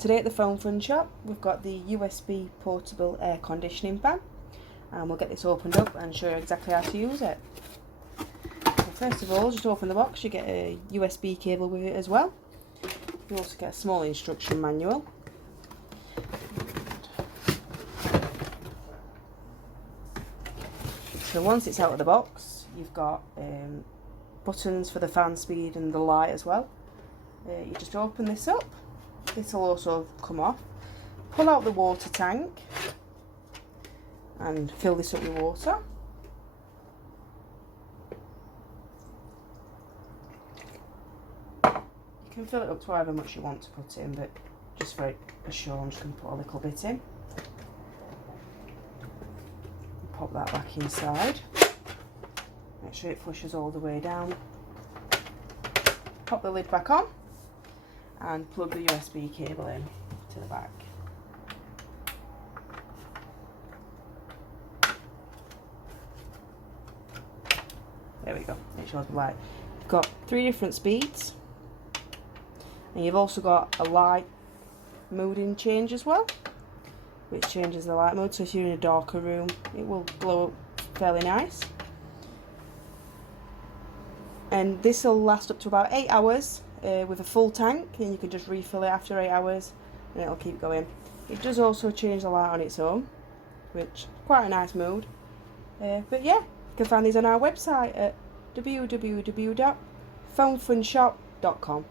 Today at the FoneFunShop we've got the USB portable air conditioning fan, and we'll get this opened up and show you exactly how to use it. So first of all, just open the box. You get a USB cable with it as well. You also get a small instruction manual. So once it's out of the box, you've got buttons for the fan speed and the light as well. You just open this up. This will also come off. Pull out the water tank and fill this up with water. You can fill it up to however much you want to put in, but just for a show I'm just going to put a little bit in. Pop that back inside. Make sure it flushes all the way down. Pop the lid back on and plug the USB cable in to the back. There we go, it shows the light. You've got 3 different speeds, and you've also got a light moding change as well, which changes the light mode, so if you're in a darker room it will glow up fairly nice. And this will last up to about 8 hours with a full tank, and you can just refill it after 8 hours and it'll keep going. It does also change the light on its own, which is quite a nice mode. But yeah, you can find these on our website at www.FoneFunShop.com.